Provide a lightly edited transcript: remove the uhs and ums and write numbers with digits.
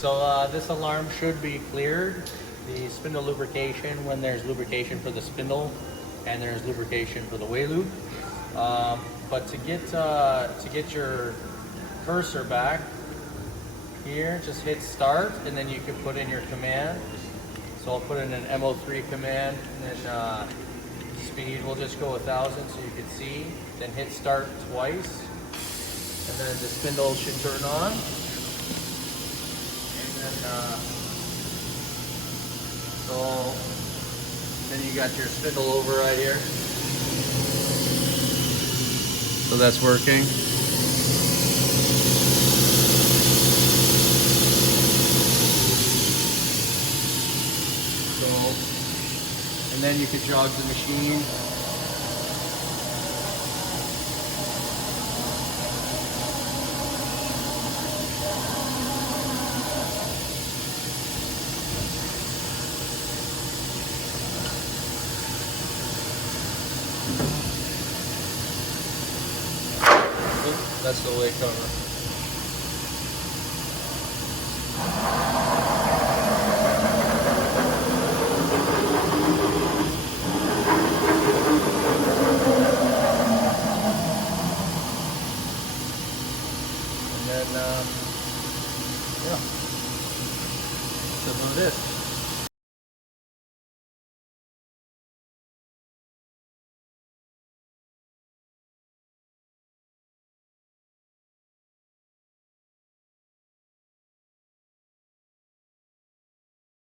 So this alarm should be cleared. The spindle lubrication, when there's lubrication for the spindle and there's lubrication for the way loop. But to get your cursor back here, just hit start and then you can put in your command. So I'll put in an MO3 command and then speed will just go 1,000 so you can see. Then hit start twice and then the spindle should turn on. And then you got your spindle over right here. So that's working. And then you could jog the machine. That's the way cover. And then, yeah, that's about it.